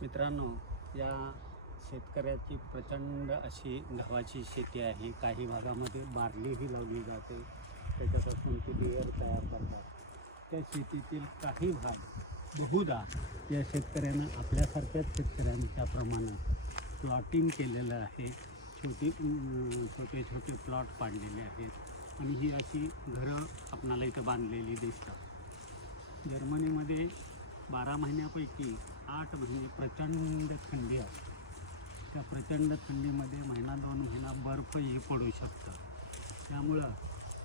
मित्रांनो या शेतकऱ्याची प्रचंड अशी गव्हाची शेती आहे. काही भागामध्ये बार्लीही लावली जाते. त्याच्यापासून ते बियर तयार करतात. त्या शेतीतील काही भाग बहुधा या शेतकऱ्यानं आपल्यासारख्याच शेतकऱ्यांच्या प्रमाणात प्लॉटिंग केलेलं आहे. छोटी छोटे छोटे प्लॉट पाडलेले आहेत. आणि ही अशी घरं आपणाला इथं बांधलेली दिसतात. जर्मनीमध्ये बारा महिन्यापैकी आठ महिने प्रचंड थंडी आहे. त्या प्रचंड थंडीमध्ये महिना दोन महिना बर्फही पडू शकतं त्यामुळं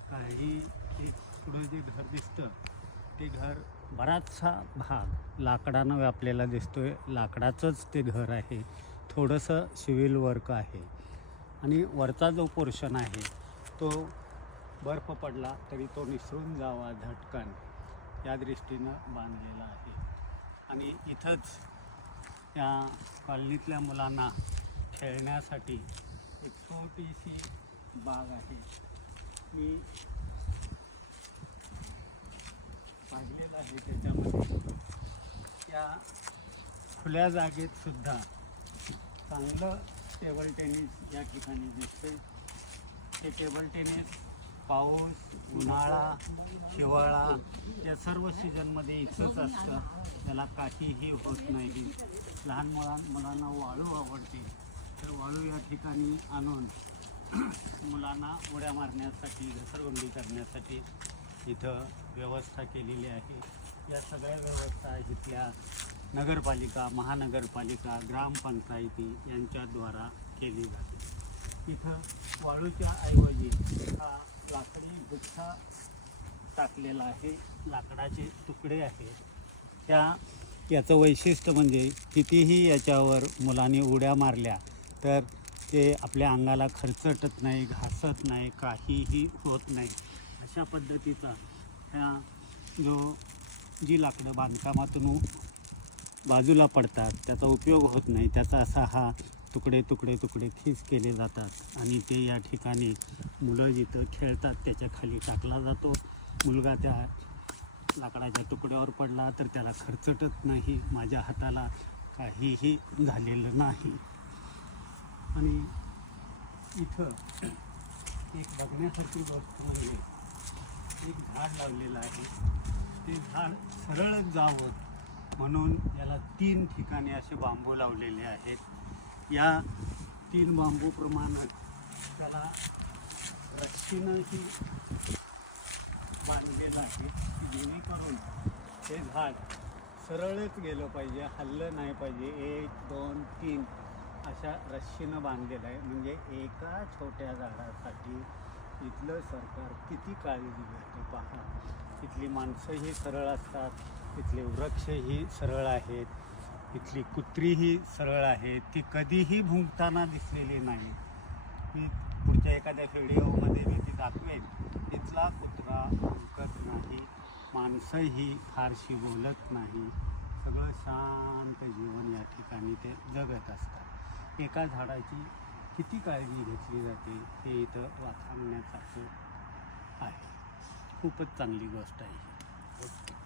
काही एक पुढं जे घर दिसतं ते घर बराचसा भाग लाकडानं व्यापलेला दिसतो आहे लाकडाचंच ते घर आहे. थोडंसं सिव्हिल वर्क आहे. आणि वरचा जो पोर्शन आहे तो बर्फ पडला तरी तो निसरून जावा झटकन. या दृष्टीनं बांधलेला आहे. आणि इथंच या कॉलनीतल्या मुलांना खेळण्यासाठी एक छोटीशी बाग आहे. मी पाहिलेलं आहे त्याच्यामध्ये. त्या खुल्या जागेत सुद्धा चांगलं टेबल टेनिस या ठिकाणी दिसते हे टेबल टेनिस पाऊस उन्हाळा हिवाळा या सर्व सीझनमध्ये इथंच असतं. त्याला काहीही होत नाही. लहान मुलां मुलांना वाळू आवडते. तर वाळू या ठिकाणी आणून मुलांना उड्या मारण्यासाठी घसरगुंडी करण्यासाठी इथं व्यवस्था केलेली आहे. या सगळ्या व्यवस्था इथल्या नगरपालिका महानगरपालिका ग्रामपंचायती यांच्याद्वारा केली जाते. इथं वाळूच्या ऐवजी हा लाकडी गुच्छा टाकलेला आहे. लाकडाचे तुकडे आहेत त्या याचं वैशिष्ट्य म्हणजे कितीही याच्यावर मुलांनी उड्या मारल्या तर ते आपल्या अंगाला खरचटत नाही घासत नाही काहीही होत नाही. अशा पद्धतीचा ह्या जो जी लाकडं बांधकामातून बाजूला पडतात त्याचा उपयोग होत नाही. त्याचा असा हा तुकडे तुकडे तुकडे खीस केले जातात. आणि ते या ठिकाणी मुलं जिथं खेळतात त्याच्याखाली टाकला जातो. मुलगा त्या लाकडाच्या तुकड्यावर पडला तर त्याला खरचटत नाही. माझ्या हाताला काहीही झालेलं नाही. आणि इथं एक बघण्यासारखी गोष्ट म्हणजे एक झाड लावलेलं आहे. ते झाड सरळच जावं म्हणून याला तीन ठिकाणी असे बांबू लावलेले आहेत. या तीन बांबूप्रमाणे त्याला रस्सीनंही बांधलेलं आहे जेणेकरून हे झाड सरळच गेलं पाहिजे हल्लं नाही पाहिजे. एक दोन तीन अशा रश्शीनं बांधलेलं आहे. म्हणजे एका छोट्या झाडासाठी इथलं सरकार किती काळजी घेते पहा. इथली माणसंही सरळ असतात इथले वृक्षही सरळ आहेत. इथली कुत्रीही सरळ आहे ती कधीही भुंकताना दिसलेली नाही. मी पुढच्या एखाद्या व्हिडिओमध्ये मी ती दाखवेन. इथला कुत्रा भुंकत नाही माणसंही फारशी बोलत नाही. सगळं शांत जीवन या ठिकाणी ते जगत असतात. एका झाडाची किती काळजी घेतली जाते हे इथं वाखाणण्यासारखं आहे. खूपच चांगली गोष्ट आहे ओके.